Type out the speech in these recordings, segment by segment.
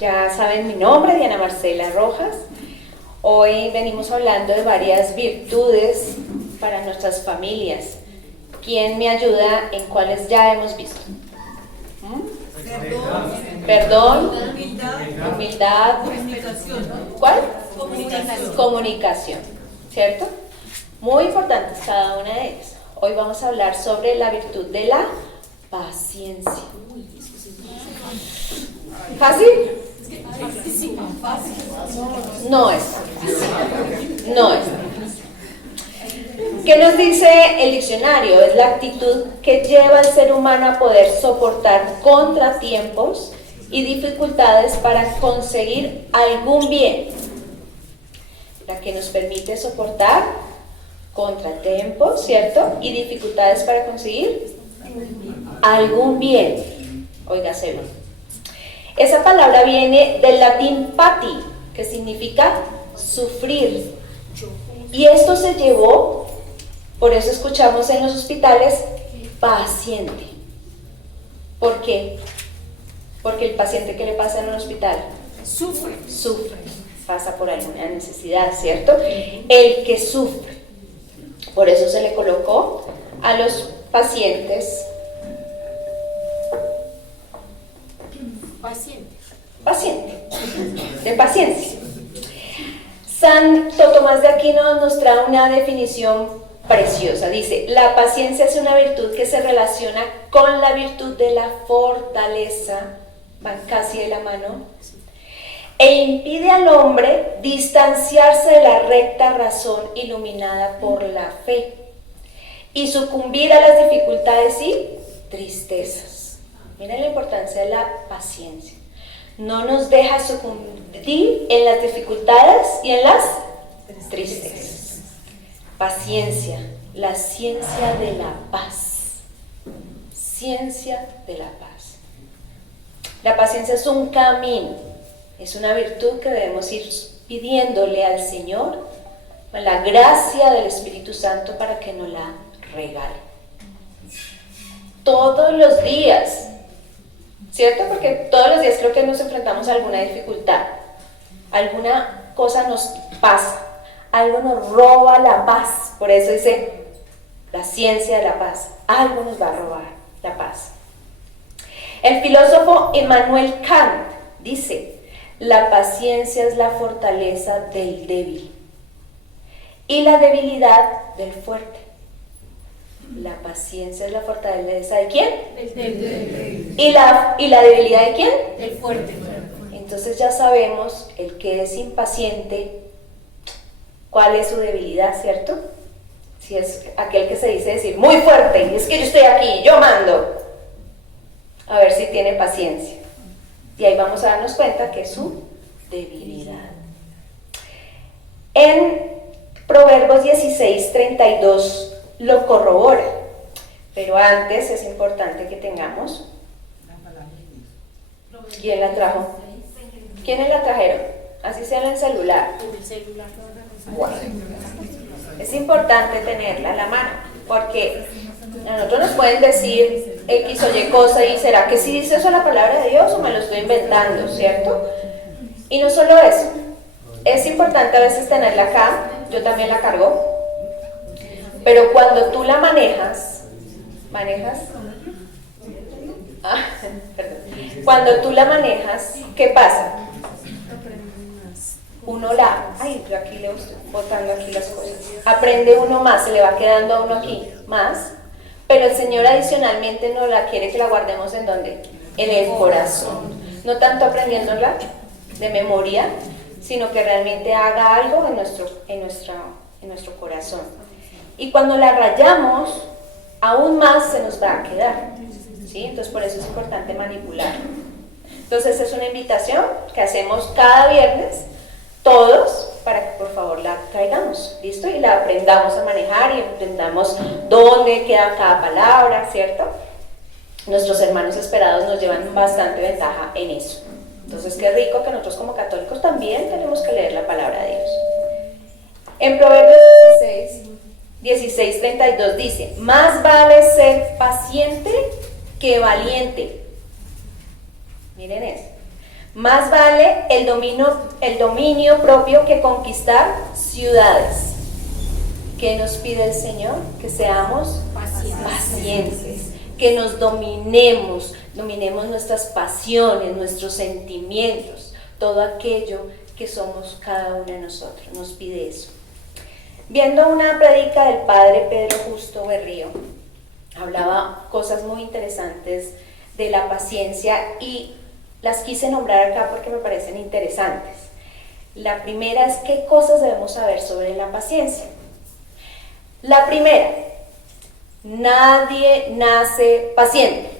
Ya saben mi nombre, Diana Marcela Rojas. Hoy venimos hablando de varias virtudes para nuestras familias. ¿Quién me ayuda en cuáles ya hemos visto? Perdón, humildad, ¿cuál? Comunicación, ¿cierto? Muy importantes cada una de ellas. Hoy vamos a hablar sobre la virtud de la paciencia. ¿Fácil? No es fácil. No es fácil. ¿Qué nos dice el diccionario? Es la actitud que lleva al ser humano a poder soportar contratiempos y dificultades para conseguir algún bien. La que nos permite soportar contratiempos, ¿cierto? Y dificultades para conseguir algún bien. Óigaselo. Esa palabra viene del latín pati, que significa sufrir. Y esto se llevó, por eso escuchamos en los hospitales, paciente. ¿Por qué? Porque el paciente, ¿qué le pasa en un hospital? Sufre. Pasa por alguna necesidad, ¿cierto? El que sufre. Por eso se le colocó a los pacientes paciente, de paciencia. Santo Tomás de Aquino nos trae una definición preciosa. Dice, la paciencia es una virtud que se relaciona con la virtud de la fortaleza, van casi de la mano, e impide al hombre distanciarse de la recta razón iluminada por la fe y sucumbir a las dificultades y tristezas. Miren la importancia de la paciencia. No nos deja sucumbir en las dificultades y en las tristezas. Paciencia, la ciencia de la paz. Ciencia de la paz. La paciencia es un camino, es una virtud que debemos ir pidiéndole al Señor, con la gracia del Espíritu Santo para que nos la regale. Todos los días, ¿cierto? Porque todos los días creo que nos enfrentamos a alguna dificultad, alguna cosa nos pasa, algo nos roba la paz. Por eso dice la ciencia de la paz, algo nos va a robar la paz. El filósofo Immanuel Kant dice, la paciencia es la fortaleza del débil y la debilidad del fuerte. La paciencia es la fortaleza ¿de quién? Del débil. ¿Y la debilidad de quién? Del fuerte. Entonces ya sabemos, el que es impaciente, cuál es su debilidad, ¿cierto? Si es aquel que se dice decir muy fuerte, y es que yo estoy aquí, yo mando. A ver si tiene paciencia. Y ahí vamos a darnos cuenta que es su debilidad. En Proverbios 16:32 lo corrobora, pero antes es importante que tengamos. ¿Quién la trajo? ¿Quiénes la trajeron? Así sea en el celular. Bueno, es importante tenerla a la mano, porque a nosotros nos pueden decir X o Y cosa y ¿será que sí dice eso la palabra de Dios o me lo estoy inventando? ¿Cierto? Y no solo eso, es importante a veces tenerla acá, yo también la cargo. Pero cuando tú la manejas, perdón. Cuando tú la manejas, ¿qué pasa? Uno yo aquí le estoy botando aquí las cosas. Aprende uno más, se le va quedando a uno aquí más, pero el Señor adicionalmente no la quiere que la guardemos ¿en dónde? En el corazón. No tanto aprendiéndola de memoria, sino que realmente haga algo en nuestro corazón. Y cuando la rayamos, aún más se nos va a quedar, ¿sí? Entonces por eso es importante manipular. Entonces es una invitación que hacemos cada viernes, todos, para que por favor la traigamos, ¿listo? Y la aprendamos a manejar y aprendamos dónde queda cada palabra, ¿cierto? Nuestros hermanos esperados nos llevan bastante ventaja en eso. Entonces qué rico que nosotros como católicos también tenemos que leer la palabra de Dios. En Proverbios 16:32 dice, más vale ser paciente que valiente. Miren eso. Más vale el dominio propio que conquistar ciudades. ¿Qué nos pide el Señor? Que seamos pacientes, que nos dominemos nuestras pasiones, nuestros sentimientos, todo aquello que somos cada uno de nosotros, nos pide eso. Viendo una prédica del padre Pedro Justo Berrío, hablaba cosas muy interesantes de la paciencia y las quise nombrar acá porque me parecen interesantes. La primera es qué cosas debemos saber sobre la paciencia. La primera, nadie nace paciente.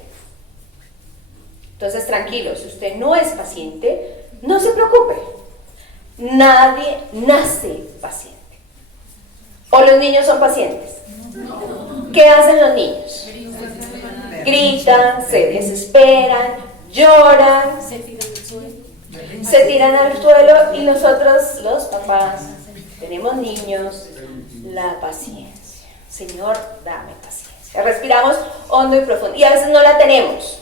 Entonces, tranquilo, si usted no es paciente, no se preocupe. Nadie nace paciente. ¿O los niños son pacientes? ¿Qué hacen los niños? Gritan, se desesperan, lloran, se tiran al suelo y nosotros, los papás, tenemos niños, la paciencia. Señor, dame paciencia. Respiramos hondo y profundo y a veces no la tenemos.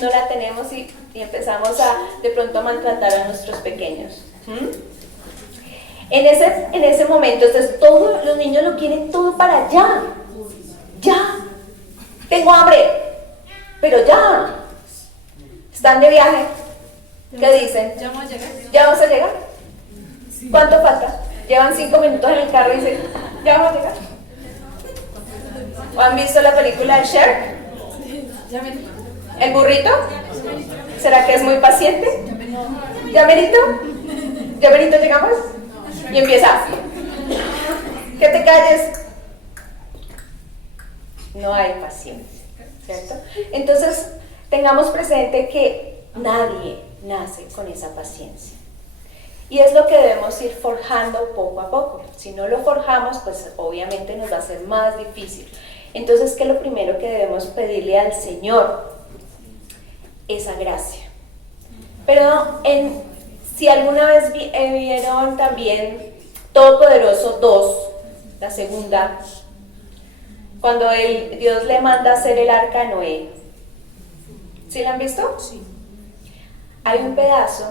No la tenemos y empezamos de pronto a maltratar a nuestros pequeños. En ese momento, entonces, todos los niños lo quieren todo para allá. Ya. Tengo hambre. Pero ya. Están de viaje. ¿Qué dicen? ¿Ya vamos a llegar? ¿Ya vamos a llegar? ¿Cuánto falta? Llevan 5 minutos en el carro y dicen, ¿ya vamos a llegar? ¿O han visto la película de Shrek? ¿El burrito? ¿Será que es muy paciente? ¿Ya merito? ¿Ya merito llegamos? Y empieza. Que te calles. No hay paciencia, ¿cierto? Entonces, tengamos presente que nadie nace con esa paciencia. Y es lo que debemos ir forjando poco a poco. Si no lo forjamos, pues obviamente nos va a ser más difícil. Entonces, ¿qué es lo primero que debemos pedirle al Señor? Esa gracia. Pero si alguna vez vieron también Todopoderoso 2, la segunda, cuando Dios le manda a hacer el arca a Noé. ¿Sí la han visto? Sí. Hay un pedazo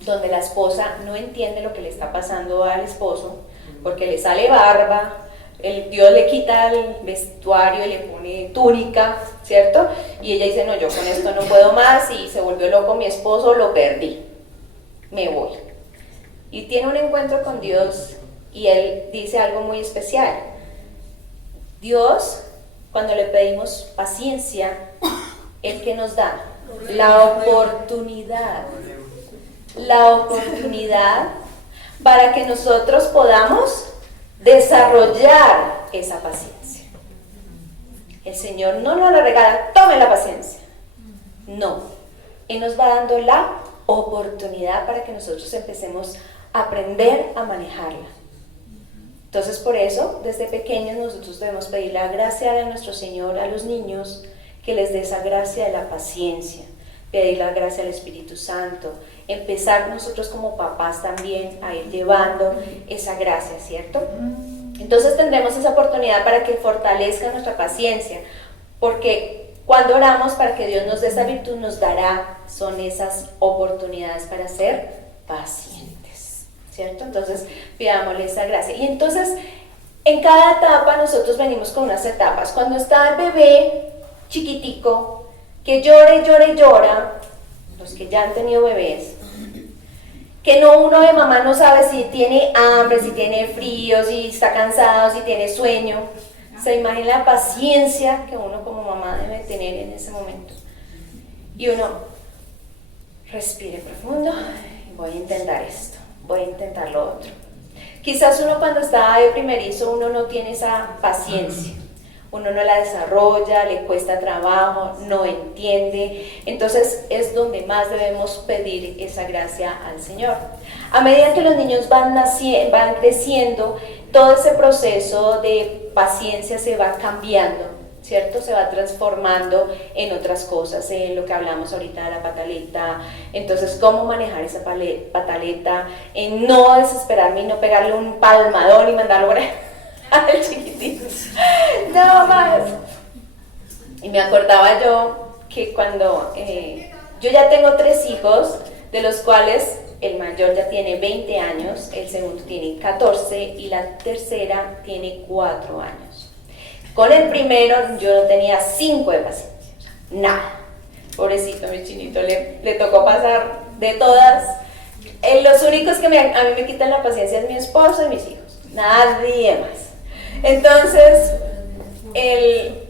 donde la esposa no entiende lo que le está pasando al esposo, porque le sale barba, Dios le quita el vestuario y le pone túnica, ¿cierto? Y ella dice, no, yo con esto no puedo más, y se volvió loco mi esposo, lo perdí, me voy. Y tiene un encuentro con Dios y él dice algo muy especial. Dios, cuando le pedimos paciencia, ¿el que nos da? La oportunidad para que nosotros podamos desarrollar esa paciencia. El Señor no nos la regala, tome la paciencia. No, Él nos va dando la oportunidad para que nosotros empecemos a aprender a manejarla. Entonces, por eso, desde pequeños nosotros debemos pedir la gracia a nuestro Señor, a los niños, que les dé esa gracia de la paciencia, pedir la gracia al Espíritu Santo, empezar nosotros como papás también a ir llevando esa gracia, ¿cierto? Entonces tendremos esa oportunidad para que fortalezca nuestra paciencia, porque cuando oramos para que Dios nos dé esa virtud, nos dará, son esas oportunidades para ser pacientes, ¿cierto? Entonces pidámosle esa gracia. Y entonces en cada etapa nosotros venimos con unas etapas. Cuando está el bebé chiquitico, que llora y llora y llora, los que ya han tenido bebés, que uno de mamá no sabe si tiene hambre, si tiene frío, si está cansado, si tiene sueño. Se imagina la paciencia que uno como mamá debe tener en ese momento. Y uno respire profundo, voy a intentar esto, voy a intentar lo otro. Quizás uno cuando está de primerizo, uno no tiene esa paciencia. Uno no la desarrolla, le cuesta trabajo, no entiende. Entonces es donde más debemos pedir esa gracia al Señor. A medida que los niños van creciendo, todo ese proceso de paciencia se va cambiando, ¿cierto? Se va transformando en otras cosas, en lo que hablamos ahorita de la pataleta. Entonces, ¿cómo manejar esa pataleta? En no desesperarme y no pegarle un palmadón y mandarlo por ahí al chiquitito, no más. Y me acordaba yo que cuando Yo ya tengo 3 hijos, de los cuales el mayor ya tiene 20 años, el segundo tiene 14 y la tercera tiene 4 años. Con el primero yo no tenía 5 de paciencia, nada. Pobrecito, mi chinito, le tocó pasar de todas. Los únicos que a mí me quitan la paciencia es mi esposo y mis hijos, nadie más. Entonces, el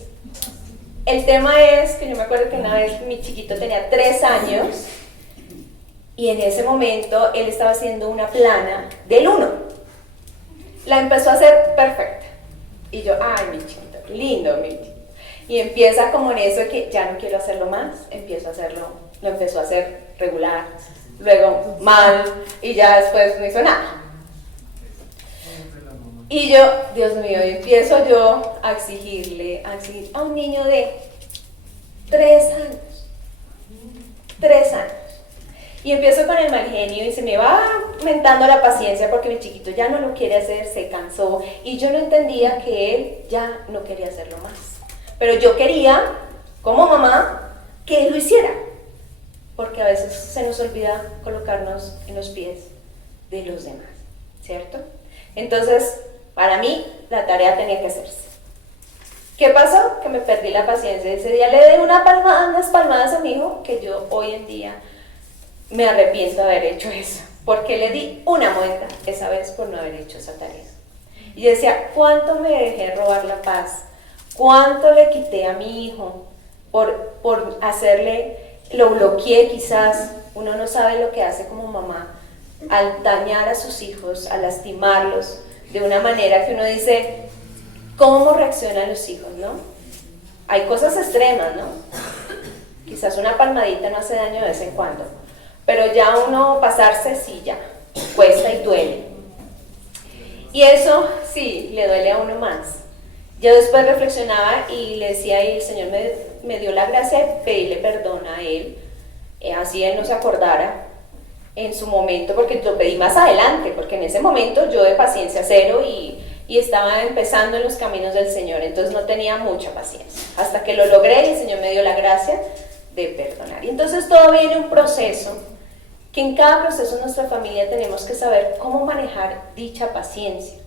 tema es que yo me acuerdo que una vez mi chiquito tenía 3 años y en ese momento él estaba haciendo una plana del 1. La empezó a hacer perfecta. Y yo, ay, mi chiquito, lindo, mi chiquito. Y empieza como en eso de que ya no quiero hacerlo más, empiezo a hacerlo, lo empezó a hacer regular, luego mal, y ya después no hizo nada. Y yo, Dios mío, empiezo yo a exigir a un niño de 3 años, 3 años. Y empiezo con el mal genio y se me va aumentando la paciencia porque mi chiquito ya no lo quiere hacer, se cansó y yo no entendía que él ya no quería hacerlo más. Pero yo quería, como mamá, que él lo hiciera. Porque a veces se nos olvida colocarnos en los pies de los demás, ¿cierto? Entonces, para mí, la tarea tenía que hacerse. ¿Qué pasó? Que me perdí la paciencia. Ese día le di unas palmadas a mi hijo, que yo hoy en día me arrepiento de haber hecho eso. Porque le di una mueca esa vez por no haber hecho esa tarea. Y yo decía, ¿cuánto me dejé robar la paz? ¿Cuánto le quité a mi hijo por hacerle, lo bloqueé quizás? Uno no sabe lo que hace como mamá al dañar a sus hijos, al lastimarlos de una manera que uno dice, ¿cómo reaccionan los hijos, no? Hay cosas extremas, ¿no? Quizás una palmadita no hace daño de vez en cuando, pero ya uno pasarse sí ya, cuesta y duele. Y eso sí, le duele a uno más. Yo después reflexionaba y le decía, y el Señor me dio la gracia de pedirle perdón a él, así él no se acordara en su momento, porque lo pedí más adelante, porque en ese momento yo de paciencia cero y estaba empezando en los caminos del Señor, entonces no tenía mucha paciencia, hasta que lo logré y el Señor me dio la gracia de perdonar. Y entonces todo viene un proceso, que en cada proceso en nuestra familia tenemos que saber cómo manejar dicha paciencia.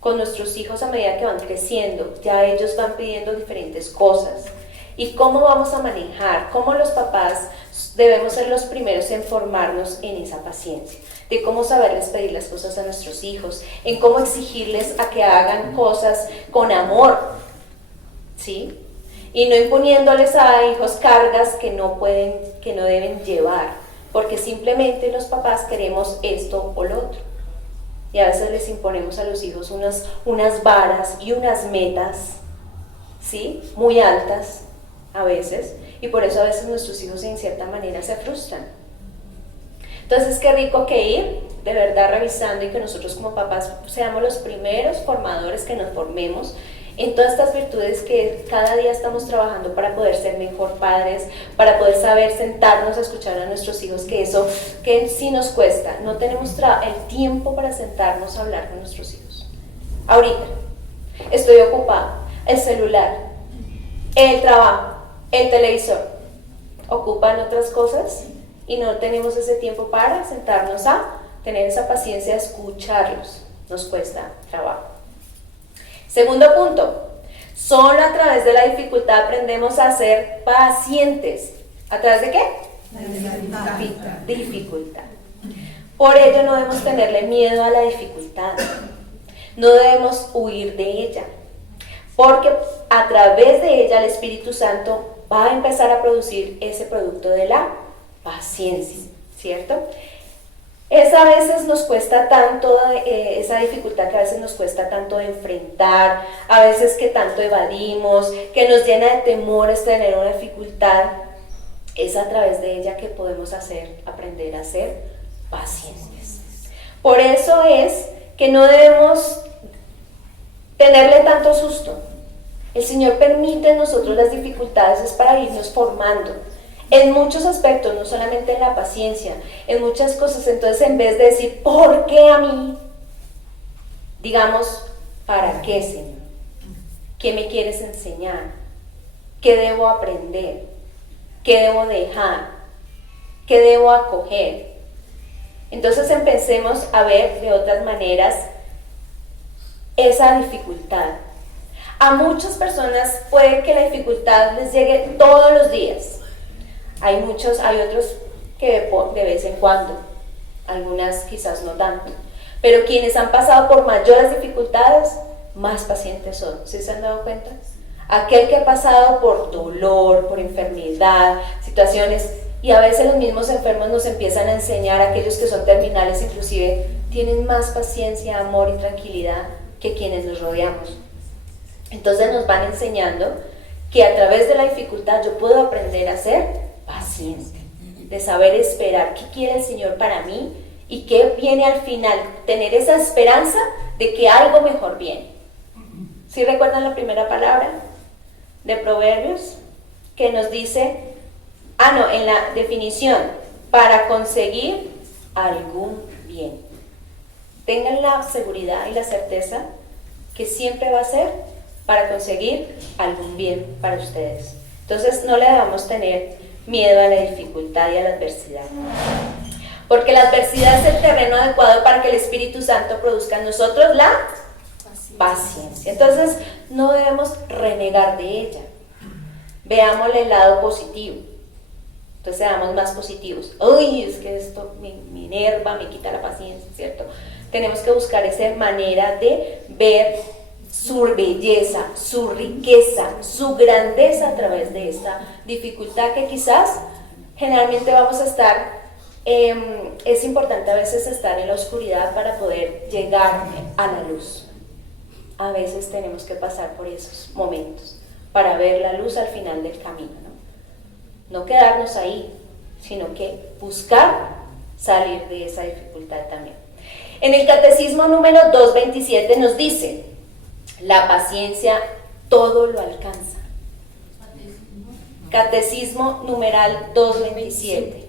Con nuestros hijos a medida que van creciendo, ya ellos van pidiendo diferentes cosas. ¿Y cómo vamos a manejar? ¿Cómo los papás debemos ser los primeros en formarnos en esa paciencia? De cómo saberles pedir las cosas a nuestros hijos, en cómo exigirles a que hagan cosas con amor, ¿sí? Y no imponiéndoles a hijos cargas que no deben llevar, porque simplemente los papás queremos esto o lo otro. Y a veces les imponemos a los hijos unas varas y unas metas, ¿sí? Muy altas a veces, y por eso a veces nuestros hijos en cierta manera se frustran. Entonces qué rico que ir de verdad revisando y que nosotros como papás seamos los primeros formadores, que nos formemos en todas estas virtudes que cada día estamos trabajando para poder ser mejor padres, para poder saber sentarnos a escuchar a nuestros hijos, que eso que sí nos cuesta, no tenemos el tiempo para sentarnos a hablar con nuestros hijos. Ahorita estoy ocupado, el celular, el trabajo, el televisor, ocupan otras cosas y no tenemos ese tiempo para sentarnos a tener esa paciencia de escucharlos, nos cuesta trabajo. Segundo punto, solo a través de la dificultad aprendemos a ser pacientes. ¿A través de qué? Dificultad. Por ello no debemos tenerle miedo a la dificultad, no debemos huir de ella, porque a través de ella el Espíritu Santo va a empezar a producir ese producto de la paciencia, ¿cierto? Esa a veces nos cuesta tanto, esa dificultad que a veces nos cuesta tanto de enfrentar, a veces que tanto evadimos, que nos llena de temores tener una dificultad, es a través de ella que podemos aprender a ser pacientes. Por eso es que no debemos tenerle tanto susto. El Señor permite en nosotros las dificultades, es para irnos formando. En muchos aspectos, no solamente en la paciencia, en muchas cosas. Entonces, en vez de decir, ¿por qué a mí? Digamos, ¿para qué, Señor? ¿Qué me quieres enseñar? ¿Qué debo aprender? ¿Qué debo dejar? ¿Qué debo acoger? Entonces empecemos a ver de otras maneras esa dificultad. A muchas personas puede que la dificultad les llegue todos los días. Hay otros que de vez en cuando, algunas quizás no tanto. Pero quienes han pasado por mayores dificultades, más pacientes son. ¿Sí se han dado cuenta? Aquel que ha pasado por dolor, por enfermedad, situaciones, y a veces los mismos enfermos nos empiezan a enseñar, aquellos que son terminales inclusive, tienen más paciencia, amor y tranquilidad que quienes nos rodeamos. Entonces nos van enseñando que a través de la dificultad yo puedo aprender a ser paciente, de saber esperar qué quiere el Señor para mí y qué viene al final, tener esa esperanza de que algo mejor viene. ¿Sí recuerdan la primera palabra de Proverbios? Que nos dice, en la definición, para conseguir algún bien. Tengan la seguridad y la certeza que siempre va a ser para conseguir algún bien para ustedes. Entonces no le debamos tener miedo a la dificultad y a la adversidad. Porque la adversidad es el terreno adecuado para que el Espíritu Santo produzca en nosotros la paciencia. Entonces no debemos renegar de ella. Veámosle el lado positivo. Entonces seamos más positivos. Uy, es que esto me enerva, me quita la paciencia, ¿cierto? Tenemos que buscar esa manera de ver su belleza, su riqueza, su grandeza a través de esta dificultad que quizás generalmente vamos a estar. Es importante a veces estar en la oscuridad para poder llegar a la luz. A veces tenemos que pasar por esos momentos para ver la luz al final del camino, no quedarnos ahí, sino que buscar salir de esa dificultad también. En el Catecismo número 227 nos dice: la paciencia todo lo alcanza. Catecismo numeral 227.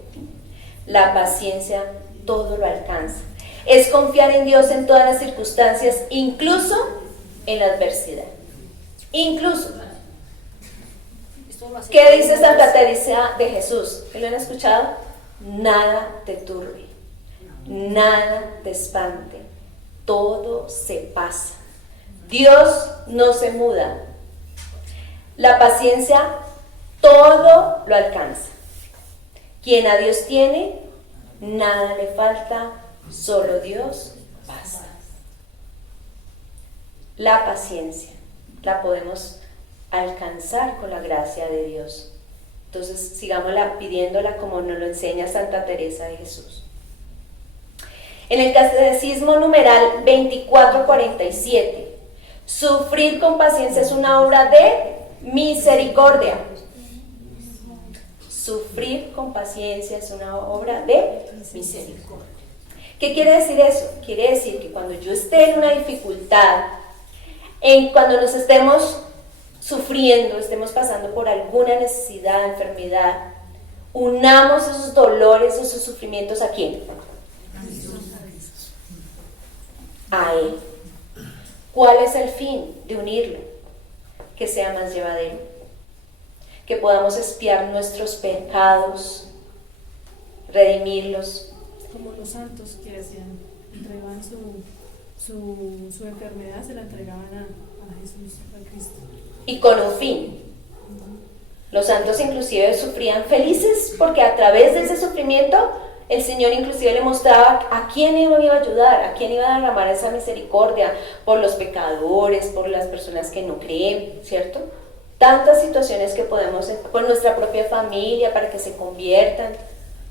La paciencia todo lo alcanza. Es confiar en Dios en todas las circunstancias, incluso en la adversidad. Incluso. ¿Qué dice Santa Teresa de Jesús? ¿Que lo han escuchado? Nada te turbe, nada te espante, todo se pasa. Dios no se muda. La paciencia todo lo alcanza. Quien a Dios tiene, nada le falta, solo Dios basta. La paciencia la podemos alcanzar con la gracia de Dios. Entonces sigámosla pidiéndola como nos lo enseña Santa Teresa de Jesús. En el Catecismo numeral 2447, sufrir con paciencia es una obra de misericordia. Sufrir con paciencia es una obra de misericordia. ¿Qué quiere decir eso? Quiere decir que cuando yo esté en una dificultad, cuando nos estemos sufriendo, estemos pasando por alguna necesidad, enfermedad, unamos esos dolores, esos sufrimientos ¿a quién? A Él. ¿Cuál es el fin de unirlo? Que sea más llevadero, que podamos expiar nuestros pecados, redimirlos. Como los santos que hacían, entregaban su enfermedad, se la entregaban a Jesús, a Cristo. Y con un fin. Los santos inclusive sufrían felices porque a través de ese sufrimiento el Señor inclusive le mostraba a quién iba a ayudar, a quién iba a derramar esa misericordia por los pecadores, por las personas que no creen, ¿cierto? Tantas situaciones que podemos, por nuestra propia familia, para que se conviertan,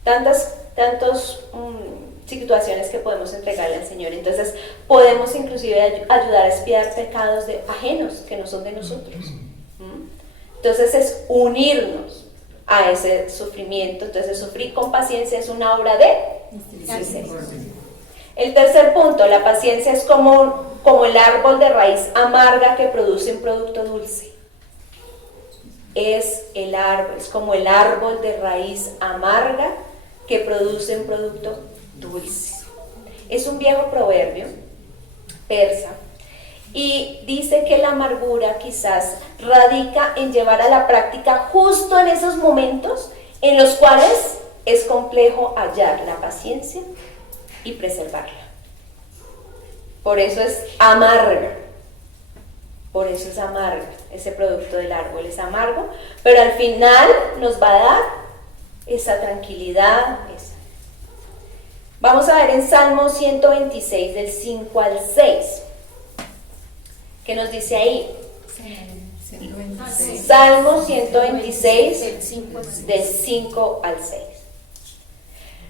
tantas situaciones que podemos entregarle al Señor. Entonces podemos inclusive ayudar a expiar pecados ajenos que no son de nosotros. Entonces es unirnos a ese sufrimiento. Entonces sufrir con paciencia es una obra de misericordia. El tercer punto, la paciencia es como el árbol de raíz amarga que produce un producto dulce. Es como el árbol de raíz amarga que produce un producto dulce. Es un viejo proverbio persa y dice que la amargura quizás radica en llevar a la práctica justo en esos momentos en los cuales es complejo hallar la paciencia y preservarla. Por eso es amarga. Por eso es amarga. Ese producto del árbol es amargo, pero al final nos va a dar esa tranquilidad. Vamos a ver en Salmo 126, del 5 al 6. ¿Qué nos dice ahí? Salmo 126, del 5 al 6.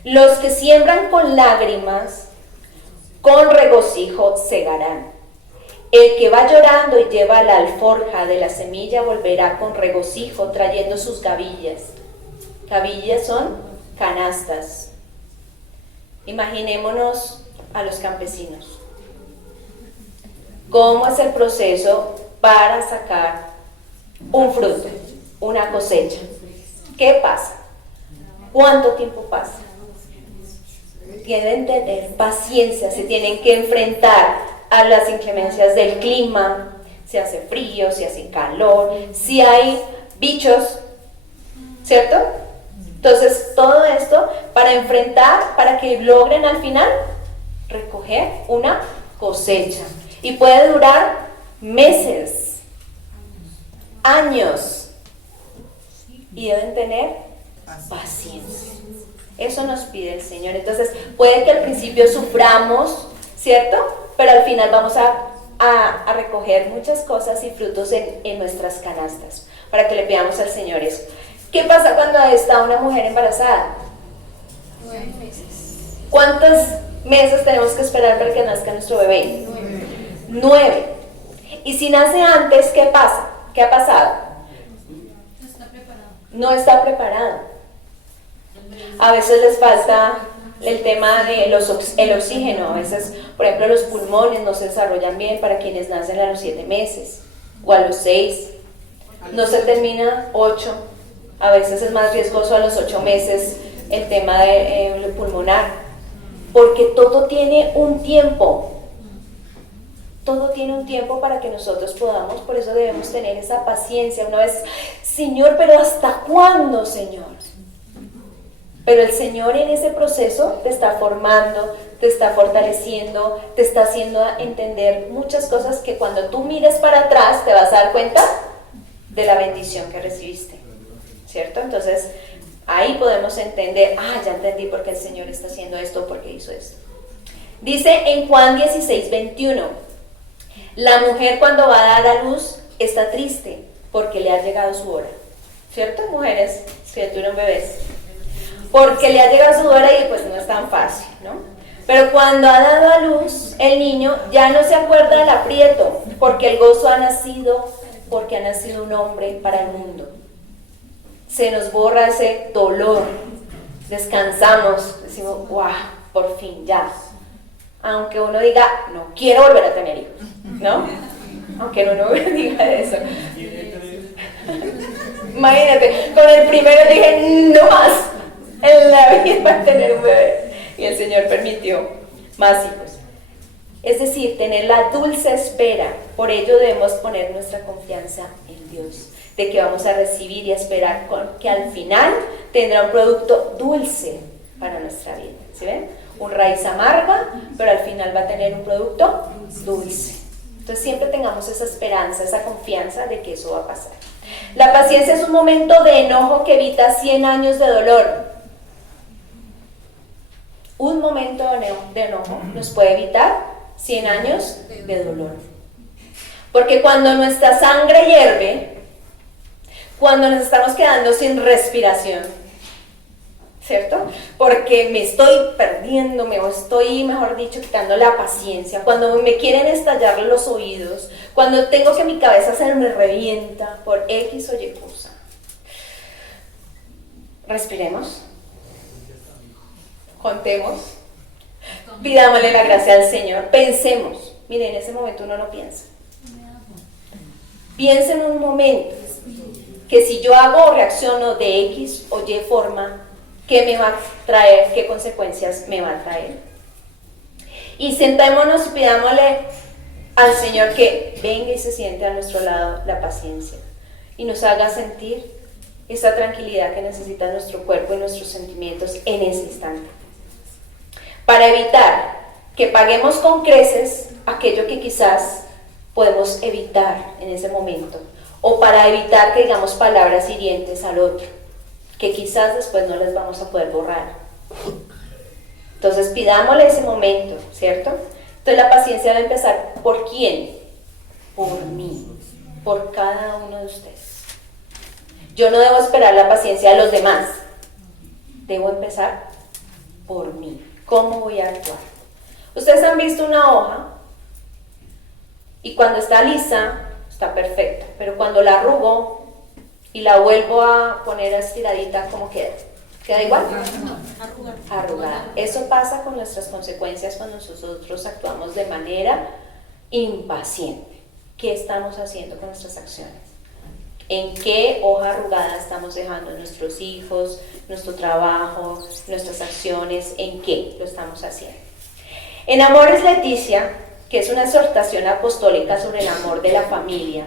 Los que siembran con lágrimas, con regocijo segarán. El que va llorando y lleva la alforja de la semilla volverá con regocijo trayendo sus gavillas. Gavillas son canastas. Imaginémonos a los campesinos. ¿Cómo es el proceso para sacar un fruto, una cosecha? ¿Qué pasa? ¿Cuánto tiempo pasa? Tienen que tener paciencia, se tienen que enfrentar a las inclemencias del clima, si hace frío, si hace calor, si hay bichos, ¿cierto? Entonces, todo esto para enfrentar, para que logren al final recoger una cosecha. Y puede durar meses, años, y deben tener paciencia. Eso nos pide el Señor. Entonces, puede que al principio suframos, ¿cierto? Pero al final vamos a recoger muchas cosas y frutos en nuestras canastas, para que le pidamos al Señor eso. ¿Qué pasa cuando está una mujer embarazada? 9 meses. ¿Cuántos meses tenemos que esperar para que nazca nuestro bebé? 9. Y si nace antes, ¿qué pasa? ¿Qué ha pasado? No está preparado. No está preparado. A veces les falta el tema de el oxígeno. A veces, por ejemplo, los pulmones no se desarrollan bien para quienes nacen a los 7 meses o a los 6. No se termina 8. A veces es más riesgoso a los 8 meses el tema de pulmonar. Porque todo tiene un tiempo. Todo tiene un tiempo para que nosotros podamos, por eso debemos tener esa paciencia. Una vez, Señor, pero ¿hasta cuándo, Señor? Pero el Señor en ese proceso te está formando, te está fortaleciendo, te está haciendo entender muchas cosas que cuando tú mires para atrás te vas a dar cuenta de la bendición que recibiste, ¿cierto? Entonces, ahí podemos entender, ya entendí por qué el Señor está haciendo esto, por qué hizo esto. Dice en Juan 16, 21, la mujer cuando va a dar a luz está triste porque le ha llegado su hora, ¿cierto, mujeres que tuvieron bebés? Porque le ha llegado su hora y pues no es tan fácil, ¿no? Pero cuando ha dado a luz el niño ya no se acuerda del aprieto, porque el gozo ha nacido, porque ha nacido un hombre para el mundo. Se nos borra ese dolor, descansamos, decimos, ¡guau! Por fin, ya. Aunque uno diga, no quiero volver a tener hijos, ¿no? Aunque uno no diga eso. Imagínate, con el primero dije, no más. En la vida va a tener un bebé. Y el Señor permitió más hijos. Es decir, tener la dulce espera. Por ello debemos poner nuestra confianza en Dios. De que vamos a recibir y a esperar que al final tendrá un producto dulce para nuestra vida. ¿Sí ven? Un raíz amarga, pero al final va a tener un producto dulce. Entonces siempre tengamos esa esperanza, esa confianza de que eso va a pasar. La paciencia es un momento de enojo que evita 100 años de dolor. Un momento de enojo nos puede evitar 100 años de dolor. Porque cuando nuestra sangre hierve, cuando nos estamos quedando sin respiración, ¿cierto? Porque me estoy perdiendo, me estoy, mejor dicho, quitando la paciencia, cuando me quieren estallar los oídos, cuando tengo que mi cabeza se me revienta por X o Y cosa. Respiremos. Contemos, pidámosle la gracia al Señor, pensemos. Mire, en ese momento uno no piensa. Piensa en un momento que si yo hago o reacciono de X o Y forma, ¿qué me va a traer? ¿Qué consecuencias me va a traer? Y sentémonos y pidámosle al Señor que venga y se siente a nuestro lado la paciencia y nos haga sentir esa tranquilidad que necesita nuestro cuerpo y nuestros sentimientos en ese instante. Para evitar que paguemos con creces aquello que quizás podemos evitar en ese momento, o para evitar que digamos palabras hirientes al otro, que quizás después no les vamos a poder borrar. Entonces pidámosle ese momento, ¿cierto? Entonces la paciencia debe empezar ¿por quién? Por mí, por cada uno de ustedes. Yo no debo esperar la paciencia de los demás, debo empezar por mí. ¿Cómo voy a actuar? Ustedes han visto una hoja y cuando está lisa está perfecta, pero cuando la arrugo y la vuelvo a poner estiradita, ¿cómo queda? ¿Queda igual? Arrugada. Eso pasa con nuestras consecuencias cuando nosotros actuamos de manera impaciente. ¿Qué estamos haciendo con nuestras acciones? ¿En qué hoja arrugada estamos dejando a nuestros hijos, nuestro trabajo, nuestras acciones? ¿En qué lo estamos haciendo? En Amores Leticia, que es una exhortación apostólica sobre el amor de la familia,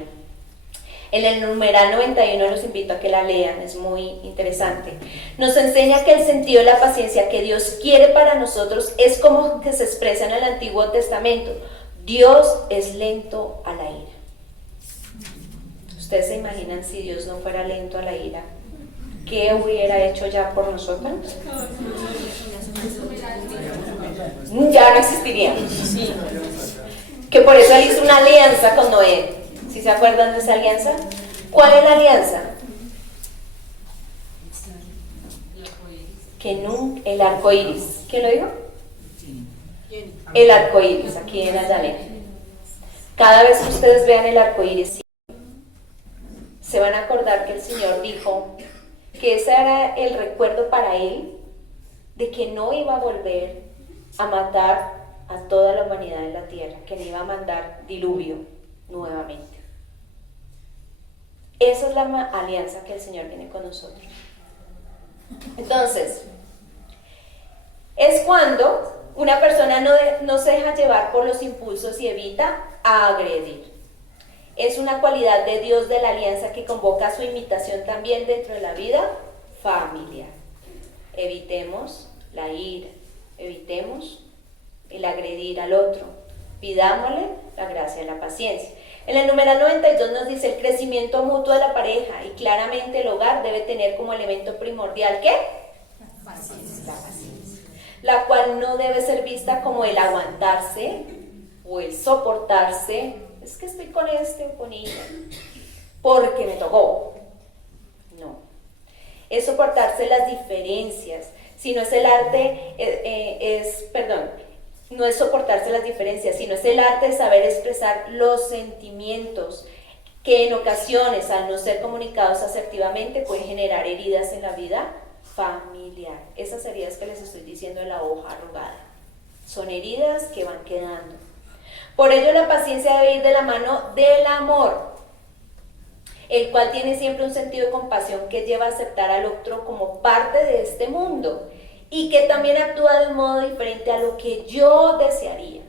en el numeral 91 los invito a que la lean, es muy interesante. Nos enseña que el sentido de la paciencia que Dios quiere para nosotros es como que se expresa en el Antiguo Testamento. Dios es lento a la ira. ¿Ustedes se imaginan si Dios no fuera lento a la ira? ¿Qué hubiera hecho ya por nosotros? Ya no existiríamos. Que por eso Él hizo una alianza con Noé. ¿Sí se acuerdan de esa alianza? ¿Cuál es la alianza? Que nunca, el arco iris. ¿Quién lo dijo? El arco iris, aquí en Ayalén. Cada vez que ustedes vean el arco iris, se van a acordar que el Señor dijo que ese era el recuerdo para Él de que no iba a volver a matar a toda la humanidad en la tierra, que le iba a mandar diluvio nuevamente. Esa es la alianza que el Señor tiene con nosotros. Entonces, es cuando una persona no se deja llevar por los impulsos y evita agredir. Es una cualidad de Dios de la alianza que convoca su imitación también dentro de la vida familiar. Evitemos la ira, evitemos el agredir al otro, pidámosle la gracia de la paciencia. En el numeral 92 nos dice el crecimiento mutuo de la pareja y claramente el hogar debe tener como elemento primordial ¿qué? La paciencia, la cual no debe ser vista como el aguantarse o el soportarse. Es que estoy con este o con ella porque me tocó. No, es soportarse las diferencias, sino es el arte, no es soportarse las diferencias, sino es el arte de saber expresar los sentimientos que en ocasiones, al no ser comunicados asertivamente, pueden generar heridas en la vida familiar. Esas heridas que les estoy diciendo en la hoja arrugada son heridas que van quedando. Por ello la paciencia debe ir de la mano del amor, el cual tiene siempre un sentido de compasión que lleva a aceptar al otro como parte de este mundo y que también actúa de un modo diferente a lo que yo desearía.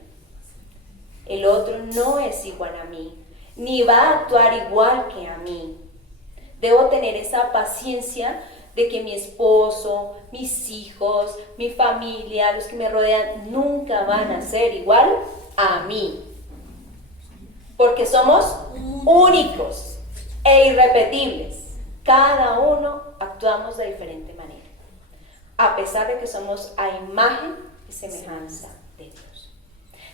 El otro no es igual a mí, ni va a actuar igual que a mí. Debo tener esa paciencia de que mi esposo, mis hijos, mi familia, los que me rodean, nunca van a ser igual a mí. Porque somos únicos e irrepetibles. Cada uno actuamos de diferente manera, a pesar de que somos a imagen y semejanza de Dios.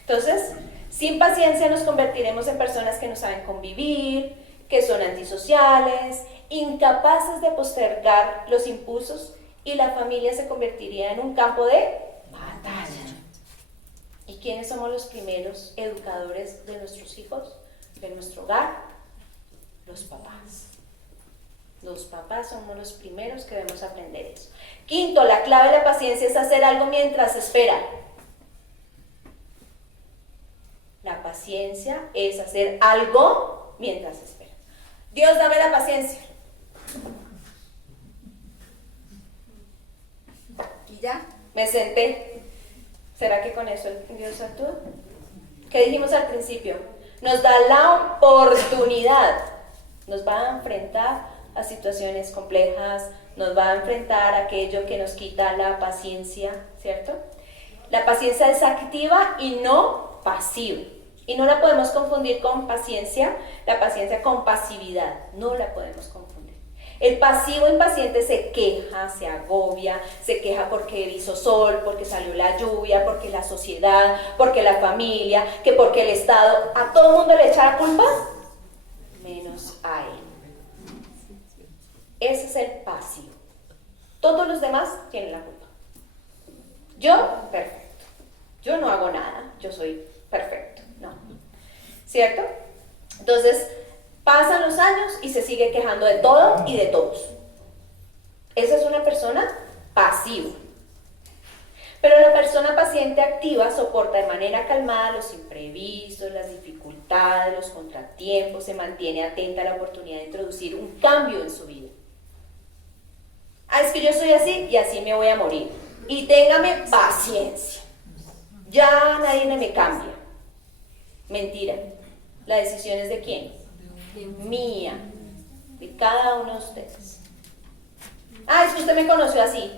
Entonces, sin paciencia nos convertiremos en personas que no saben convivir, que son antisociales, incapaces de postergar los impulsos, y la familia se convertiría en un campo de batalla. ¿Y quiénes somos los primeros educadores de nuestros hijos, de nuestro hogar? Los papás. Los papás somos los primeros que debemos aprender eso. Quinto, la clave de la paciencia es hacer algo mientras se espera. La paciencia es hacer algo mientras se espera. Dios, dame la paciencia. Y ya, me senté. ¿Será que con eso Dios actúa? ¿Qué dijimos al principio? Nos da la oportunidad, nos va a enfrentar a situaciones complejas, nos va a enfrentar a aquello que nos quita la paciencia, ¿cierto? La paciencia es activa y no pasiva. Y no la podemos confundir con paciencia, la paciencia con pasividad, no la podemos confundir. El pasivo impaciente se queja, se agobia, se queja porque hizo sol, porque salió la lluvia, porque la sociedad, porque la familia, que porque el Estado, a todo el mundo le echa la culpa, menos a él. Ese es el pasivo. Todos los demás tienen la culpa. Yo, perfecto. Yo no hago nada, yo soy perfecto. No. ¿Cierto? Entonces, pasan los años y se sigue quejando de todo y de todos. Esa es una persona pasiva. Pero la persona paciente activa soporta de manera calmada los imprevistos, las dificultades, los contratiempos, se mantiene atenta a la oportunidad de introducir un cambio en su vida. Ah, es que yo soy así y así me voy a morir. Y téngame paciencia. Ya nadie me cambia. Mentira. ¿La decisión es de quién? Mía. De cada uno de ustedes. Ah, es que usted me conoció así.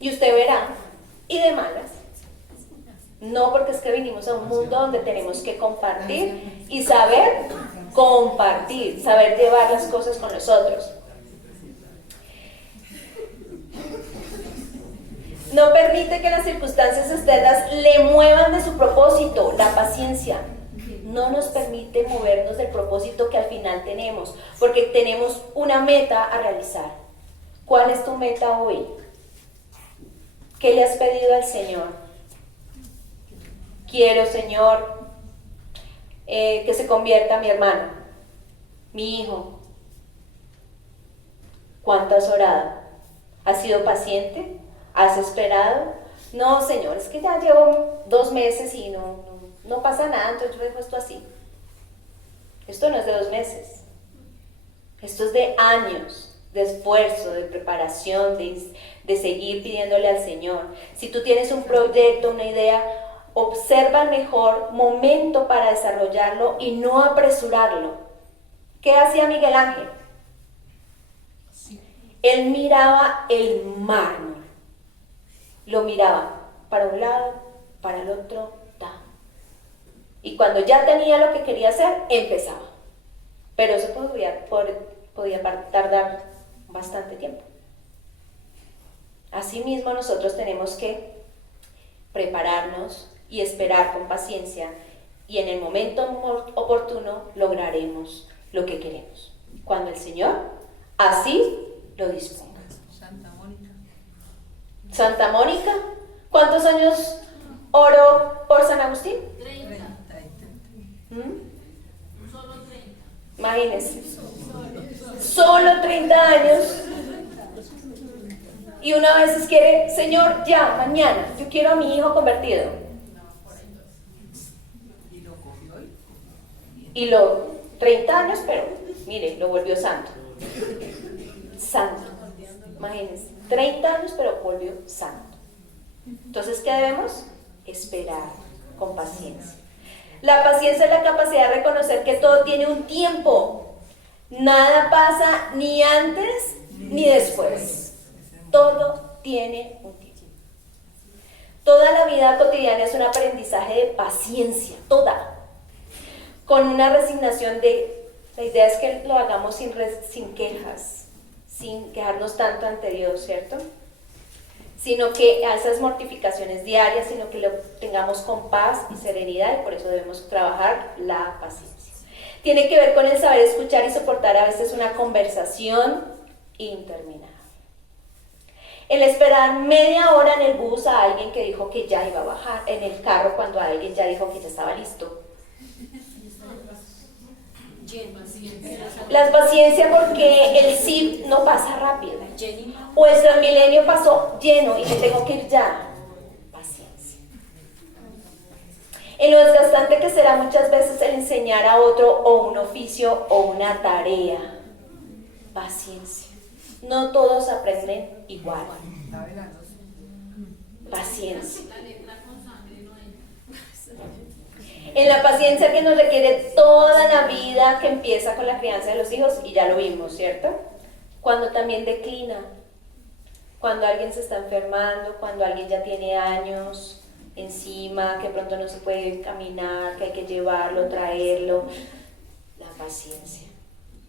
Y usted verá. Y de malas. No, porque es que vinimos a un mundo donde tenemos que compartir y saber compartir, saber llevar las cosas con los otros. No permite que las circunstancias externas le muevan de su propósito, la paciencia. No nos permite movernos del propósito que al final tenemos, porque tenemos una meta a realizar. ¿Cuál es tu meta hoy? ¿Qué le has pedido al Señor? Quiero, Señor, que se convierta mi hermano, mi hijo. ¿Cuánto has orado? ¿Has sido paciente? ¿Has esperado? No, Señor, es que ya llevo 2 meses y no pasa nada, entonces yo dejo esto así. Esto no es de 2 meses. Esto es de años, de esfuerzo, de preparación, de seguir pidiéndole al Señor. Si tú tienes un proyecto, una idea, observa el mejor momento para desarrollarlo y no apresurarlo. ¿Qué hacía Miguel Ángel? Él miraba el mármol. Lo miraba para un lado, para el otro, y cuando ya tenía lo que quería hacer, empezaba. Pero eso podía tardar bastante tiempo. Asimismo, nosotros tenemos que prepararnos y esperar con paciencia, y en el momento oportuno lograremos lo que queremos, cuando el Señor así lo disponga. Santa Mónica, ¿cuántos años oró por San Agustín? 30. Solo 30. Imagínense. Solo 30 años. Y una vez quiere, Señor, ya, mañana, yo quiero a mi hijo convertido. Y 30 años, pero mire, lo volvió santo. Santo. Imagínense. 30 años, pero volvió santo. Entonces, ¿qué debemos? Esperar con paciencia. La paciencia es la capacidad de reconocer que todo tiene un tiempo. Nada pasa ni antes ni después. Todo tiene un tiempo. Toda la vida cotidiana es un aprendizaje de paciencia, toda. Con una resignación la idea es que lo hagamos sin quejas, sin quejarnos tanto ante Dios, ¿cierto? Sino que a esas mortificaciones diarias, sino que lo tengamos con paz y serenidad, y por eso debemos trabajar la paciencia. Tiene que ver con el saber escuchar y soportar a veces una conversación interminable. El esperar media hora en el bus a alguien que dijo que ya iba a bajar, en el carro cuando alguien ya dijo que ya estaba listo. La paciencia porque el sí no pasa rápido. O el Transmilenio pasó lleno y me tengo que ir ya. Paciencia. En lo desgastante que será muchas veces el enseñar a otro o un oficio o una tarea. Paciencia. No todos aprenden igual. Paciencia. En la paciencia que nos requiere toda la vida, que empieza con la crianza de los hijos, y ya lo vimos, ¿cierto? Cuando también declina, cuando alguien se está enfermando, cuando alguien ya tiene años encima, que pronto no se puede caminar, que hay que llevarlo, traerlo. La paciencia,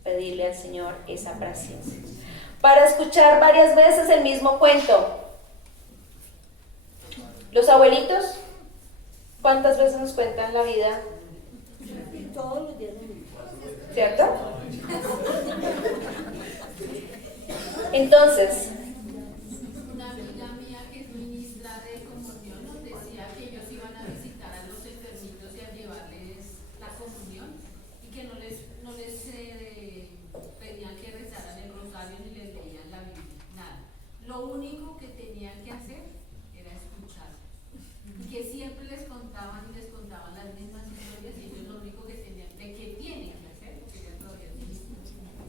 pedirle al Señor esa paciencia. Para escuchar varias veces el mismo cuento. Los abuelitos, ¿cuántas veces nos cuentan la vida? Todos los días. ¿Cierto? Entonces, Una amiga mía que es ministra de comunión nos decía que ellos iban a visitar a los enfermitos y a llevarles la comunión y que no les pedían que rezaran el rosario ni les leían la Biblia, nada. Lo único que tenían que hacer era escuchar. Y que siempre les contaban las mismas historias y ellos lo único que tenían, de que tienen que hacer, porque ya todavía tienen,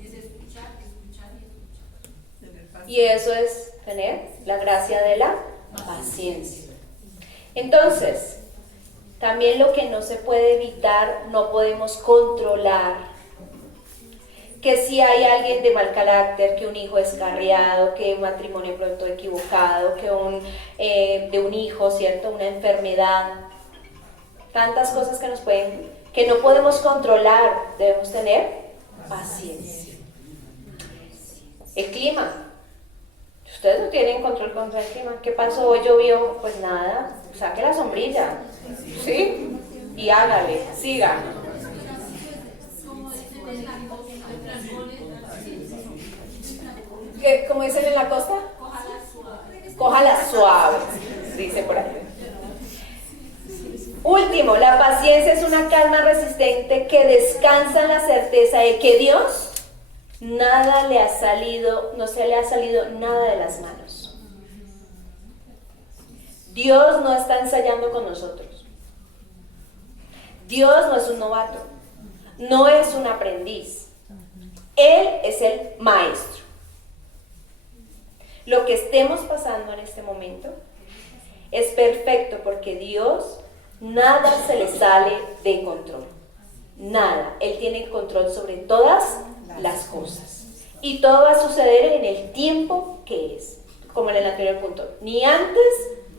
es escuchar y escuchar. y eso es tener la gracia de la paciencia. Entonces, también lo que no se puede evitar, no podemos controlar. Que si hay alguien de mal carácter, que un hijo descarriado, que un matrimonio pronto equivocado, que de un hijo, ¿cierto? Una enfermedad. Tantas cosas que no podemos controlar, debemos tener paciencia. El clima. Ustedes no tienen control contra el clima. ¿Qué pasó? ¿Hoy llovió? Pues nada, saque la sombrilla, ¿sí? Y hágale, siga. Como dicen en la costa, ¿Cómo dicen en la costa? cójala suave. Cójala suave, dice por ahí. Último, la paciencia es una calma resistente que descansa en la certeza de que Dios no se le ha salido nada de las manos. Dios no está ensayando con nosotros. Dios no es un novato, no es un aprendiz. Él es el maestro. Lo que estemos pasando en este momento es perfecto porque Dios nada se le sale de control. Nada. Él tiene control sobre todas las cosas. Y todo va a suceder en el tiempo que es. Como en el anterior punto. Ni antes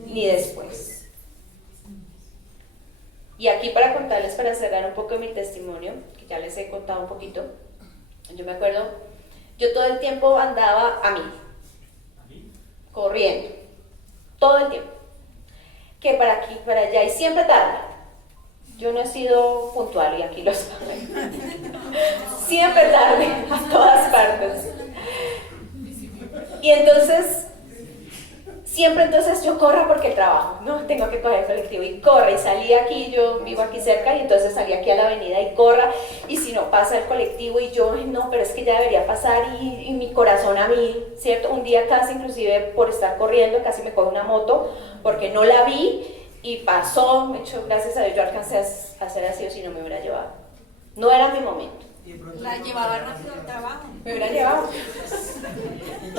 ni después. Y aquí para contarles, para cerrar un poco mi testimonio, que ya les he contado un poquito. Yo me acuerdo, yo todo el tiempo andaba a mí. Corriendo. Todo el tiempo. Que para aquí, para allá y siempre tarde. Yo no he sido puntual y aquí lo saben. Siempre tarde, a todas partes. Y entonces, siempre yo corro porque el trabajo, no, tengo que coger el colectivo y corre. Y salí aquí, yo vivo aquí cerca y entonces salí aquí a la avenida y corra. Y si no pasa el colectivo y yo, no, pero es que ya debería pasar y mi corazón a mí, ¿cierto? Un día casi, inclusive por estar corriendo, casi me coge una moto porque no la vi. Y pasó, de hecho, gracias a Dios yo alcancé a hacer así o si no me hubiera llevado. No era mi momento. La llevaba rápido al trabajo. Me hubiera llevado.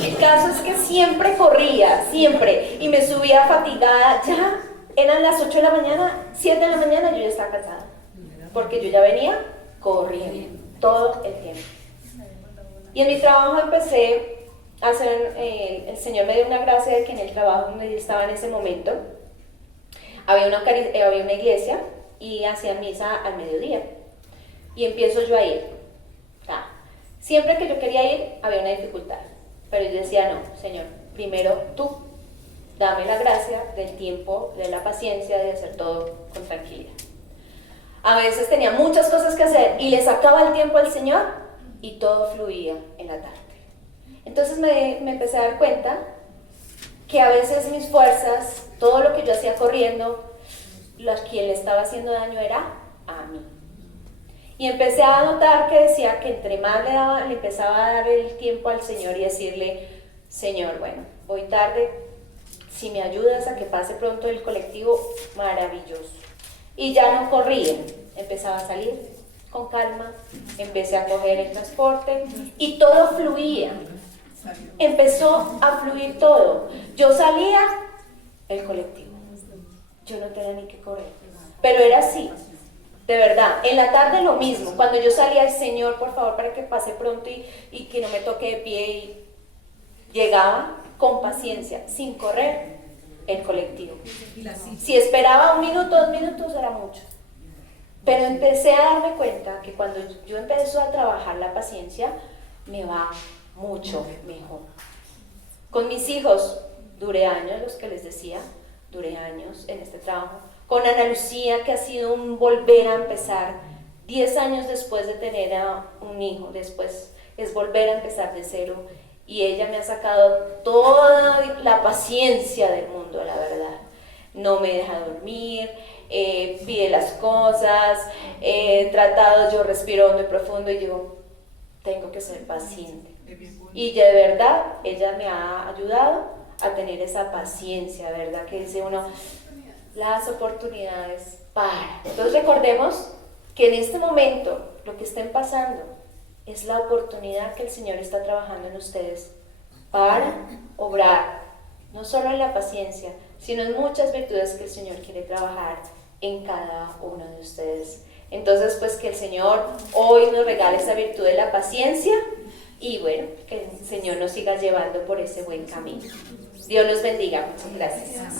El caso es que siempre corría, siempre. Y me subía fatigada. Ya eran las 8 de la mañana, 7 de la mañana, yo ya estaba cansada. Porque yo ya venía corriendo todo el tiempo. Y en mi trabajo empecé a hacer, el Señor me dio una gracia de que en el trabajo donde yo estaba en ese momento, había una iglesia y hacían misa al mediodía. Y empiezo yo a ir. Siempre que yo quería ir, había una dificultad. Pero yo decía, no, Señor, primero tú, dame la gracia del tiempo, de la paciencia, de hacer todo con tranquilidad. A veces tenía muchas cosas que hacer y le sacaba el tiempo al Señor y todo fluía en la tarde. Entonces me empecé a dar cuenta que a veces mis fuerzas, todo lo que yo hacía corriendo, quien le estaba haciendo daño era a mí. Y empecé a notar que decía que entre más le empezaba a dar el tiempo al Señor y decirle, Señor, bueno, voy tarde, si me ayudas a que pase pronto el colectivo, maravilloso. Y ya no corría, empezaba a salir con calma, empecé a coger el transporte y todo fluía. Empezó a fluir todo. Yo salía, el colectivo. Yo no tenía ni que correr. Pero era así. De verdad, en la tarde lo mismo. Cuando yo salía, ay Señor, por favor, para que pase pronto y que no me toque de pie. Y llegaba con paciencia, sin correr, el colectivo. Si esperaba 1 minuto, 2 minutos, era mucho. Pero empecé a darme cuenta que cuando yo empiezo a trabajar la paciencia, me va mucho mejor. Con mis hijos, duré años, los que les decía, duré años en este trabajo. Con Ana Lucía, que ha sido un volver a empezar, 10 años después de tener a un hijo, después es volver a empezar de cero, y ella me ha sacado toda la paciencia del mundo, la verdad. No me deja dormir, pide las cosas, he tratado, yo respiro hondo y profundo y digo, tengo que ser paciente. Y de verdad, ella me ha ayudado a tener esa paciencia, ¿verdad? Que dice uno, las oportunidades para. Entonces recordemos que en este momento lo que estén pasando es la oportunidad que el Señor está trabajando en ustedes para obrar, no solo en la paciencia, sino en muchas virtudes que el Señor quiere trabajar en cada uno de ustedes. Entonces, pues que el Señor hoy nos regale esa virtud de la paciencia y bueno, que el Señor nos siga llevando por ese buen camino. Dios los bendiga. Muchas gracias.